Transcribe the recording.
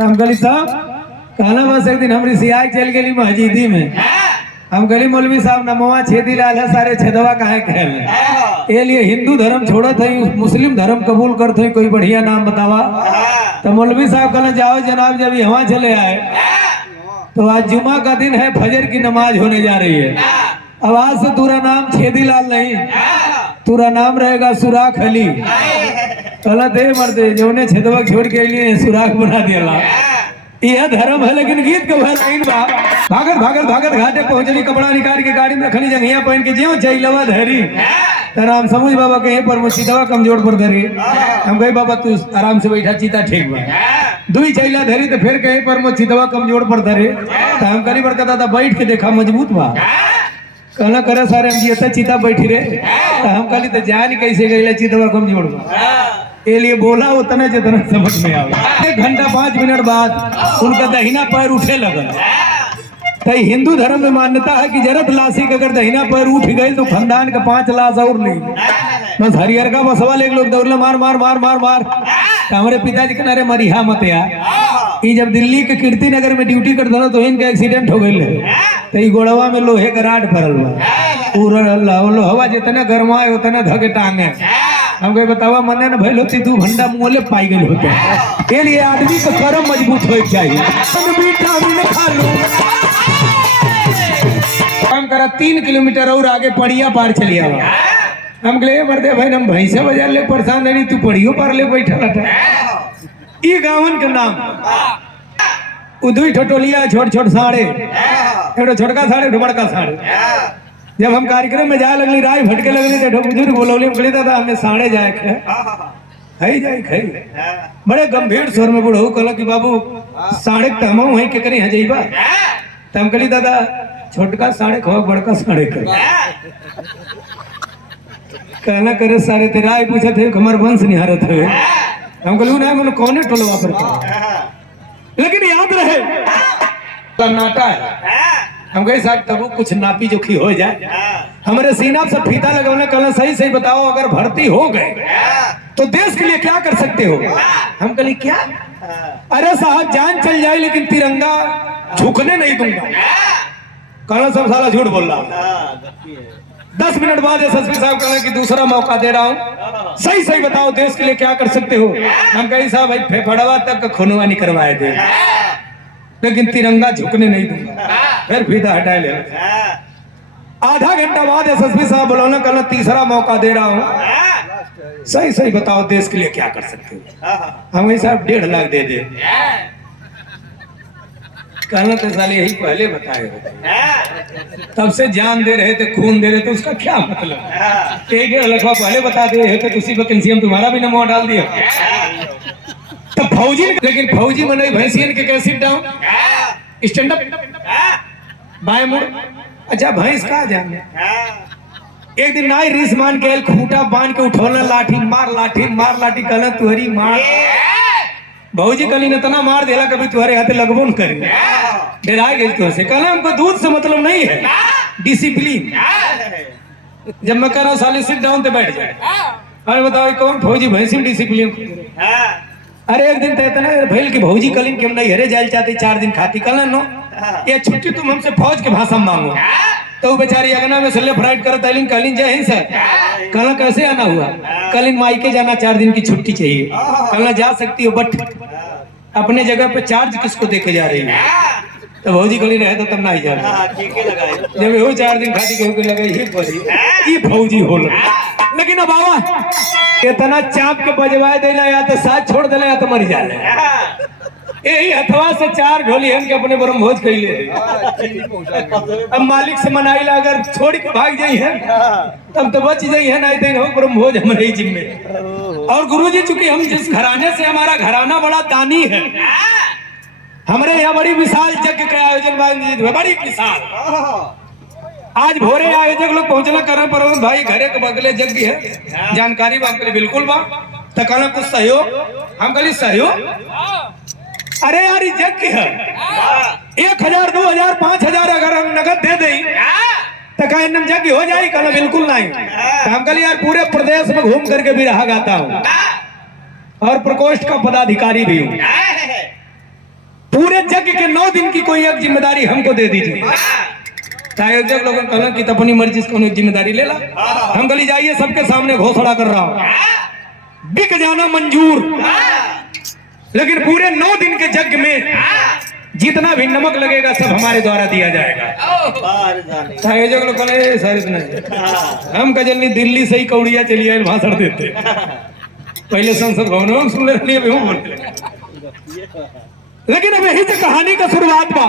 हम कहली तब कहना बस एक दिन हमारी सियाई चल गई मस्जिदी में। हम कहली मौलवी साहब नमवा छेदी लाल है सारे छेदवा कहे कहे ये लिए हिंदू धर्म छोड़त है मुस्लिम धर्म कबूल करते हैं, कोई बढ़िया नाम बतावा। तो मौलवी साहब कहना जाओ जनाब, जब यहाँ चले आए तो आज जुमा का दिन है, फजर की नमाज होने जा रही है। अब आज से तुरा नाम छेदी लाल नहीं, तुरा नाम रहेगा सुराख अली। कहला दे मर्दे जो ने छेदवा छोड़ के लिए सुराख बना दिया। यह धर्म है लेकिन गीत के भर भागत भागत भागत घाटे पहुंचली, कपड़ा निकाल के गाड़ी में रखनी, जंगिया पहन के ज्यों चाहिए धरी राम समझ बाबा कहीं पर मुसीदवा कमजोर पर धरी। हम कहे बाबा तू आराम से बैठा, चीता ठीक बा। दुई चैला धरी तो फिर कहीं पर मुसीदवा कमजोर पर धरे। तो हम करी बड़का दादा बैठ के देखा मजबूत बा। कहना करे सारे हम जी चीता बैठी रे। तो हम कहली तो जान कैसे गई चीतवा कमजोर बा, ये लिए बोला उतना जितना समझ में आवे। 1 घंटा 5 मिनट बाद उनका दहिना पैर उठे लगल। तो हिंदू धर्म में मान्यता है कि जरत लाशी के अगर दहिना पैर उठ गए तो खानदान का 5 लाश और नहीं। बस हरिहर का बसवा ले लोग दौड़ले मार मार मार मार मार। तो हमारे पिताजी के नारे मरिहा मत यार। ये जब दिल्ली के कीर्ति नगर में ड्यूटी करता था तो इनका एक्सीडेंट हो गई। तो ये गोड़वा में लोहे का राड फरल बा, पूरा लोहवा जितना गरमा है उतना धके टांगे। हम कहे बतावा मने न भइल होती 2 घंटा मुँहले पाई गई होते। ये लिए आदमी का कर्म मजबूत हो चाहिए। काम करा 3 किलोमीटर और आगे पड़िया पार चलिए। हम कहे मर्दे भाई हम भैंसे बाजार ले परेशान नहीं, तू पड़ियो पार ले बैठा लटा। ई गावन के नाम उदुई ठटोलिया छोट छोट साढ़े एडो छोटका साढ़े ढुबड़का साढ़े। जब हम कार्यक्रम में जाए लगली राय भटके लगली तो बुजुर्ग बोलौली बोली दादा हमें साढ़े जाए खाई जाए खाई। बड़े गंभीर स्वर में बुढ़ऊ कहला कि बाबू साढ़े टहमाऊ है के करी है जइबा। तो हम कहली दादा छोटका साढ़े खो बड़का साढ़े कर। कहना करे सारे तेरा आई पूछे थे हमार वंश निहारत है। हम कहलू ना मैंने कौने टोलवा पर, लेकिन याद रहे नाटा है। हम कहे साहब तब कुछ नापी जोखी हो जाए। हमारे सीना से फीता लगवाने कहना सही सही बताओ अगर भर्ती हो गए तो देश के लिए क्या कर सकते हो। हम कहली क्या? अरे साहब जान चल जाए लेकिन तिरंगा झुकने नहीं दूंगा। कहना सब साला झूठ बोल रहा। 10 मिनट बाद एसएसपी साहब कहना कि दूसरा मौका दे रहा हूँ, सही सही बताओ देश के लिए क्या कर सकते हो। हम कही साहब भाई फेफड़वा तक खूनवा नहीं करवाए दे लेकिन तिरंगा झुकने नहीं दूंगा। फिर फीता हटा ले। आधा घंटा बाद एसएसपी साहब बोला कहना तीसरा मौका दे रहा हूँ, सही सही बताओ देश के लिए क्या कर सकते हो। हम साहब 1.5 लाख दे दे। कहना तो साले यही पहले बताए, तब से जान दे रहे थे खून दे रहे थे, उसका क्या मतलब। 1.5 लाख पहले बता दे तो उसी वैकेंसी हम तुम्हारा भी नमवा डाल दिया। तो फौजी लेकिन फौजी बने भैंसियन के कैसे डाउन स्टैंड अप बाएं मुड़। अच्छा भैंस कहा जाने। एक दिन नाई रिस मान के खूंटा बांध के उठौना लाठी मार लाठी कहना तुहरी मार। भौजी कली ने तना मार देला कभी तुम्हारे हाथे लगबो न करे। डरा गई तुझसे। कहना हमको दूध से मतलब नहीं है, डिसिप्लिन। जब मैं कह रहा हूँ साले सिट डाउन पे बैठ जाए। अरे बताओ कौन फौजी भैंसी डिसिप्लिन। अरे एक दिन कहते ना भैल की भौजी कलीन के नहीं हरे जाए चाहते 4 दिन खाती। कहना नो ये छुट्टी तुम हमसे फौज के भाषा में मांगो। तो बेचारी अगना में सल्ले फ्राइड कर तैलिन कलीन जय हिंद सर। कहना कैसे आना हुआ? कलीन मायके जाना 4 दिन की छुट्टी चाहिए। कहना जा सकती हो बट अपने जगह पे चार्ज किसको देके जा रही है। तो भौजी कलीन रहे तो तब ना ही जा रहा। जब वो 4 दिन खाती के लगा ये फौजी हो। लेकिन अब आवा इतना चाप के बजवाए देना या तो साथ छोड़ देना या तो मर जाए। यही हथवा से 4 ढोली हम के अपने ब्रह्मभोज कैले। अब मालिक से मनाइला अगर छोड़ के भाग जाई है तब तो बच जाई है, नहीं तो ब्रह्मभोज हमारे ही जिम्मे। और गुरुजी चूंकि हम जिस घराने से हमारा घराना बड़ा दानी है, हमारे यहाँ बड़ी विशाल यज्ञ का आयोजन बड़ी विशाल। आज भोरे आयोजक लोग पहुंचना करना पर भाई घरे के बगले यज्ञ है, जानकारी बाप के बिल्कुल बा। तो कहना कुछ सहयोग। हम कहली सहयोग? अरे यार यज्ञ है 1000 2000 5000 अगर हम नगद दे दें तो क्या यज्ञ हो जाए? कहना बिल्कुल नहीं। तो हम कहली यार पूरे प्रदेश में घूम करके भी रहा गाता हूँ और प्रकोष्ठ का पदाधिकारी भी हूँ। के 9 दिन की कोई एक जिम्मेदारी हमको दे दीजिए। आयोजक लोगों ने कहा कि अपनी मर्जी से कोई जिम्मेदारी ले ला। हम गली जाइए, सबके सामने घोषणा कर रहा हूं, बिक जाना मंजूर, लेकिन पूरे 9 दिन के यज्ञ में जितना भी नमक लगेगा सब हमारे द्वारा दिया जाएगा। आयोजक लोग कहे सर इतना हम कजनी दिल्ली से ही कौड़िया चली आए भाषण देते, पहले संसद भवन में सुन रहे, लेकिन अब यही से कहानी का शुरुआत बा।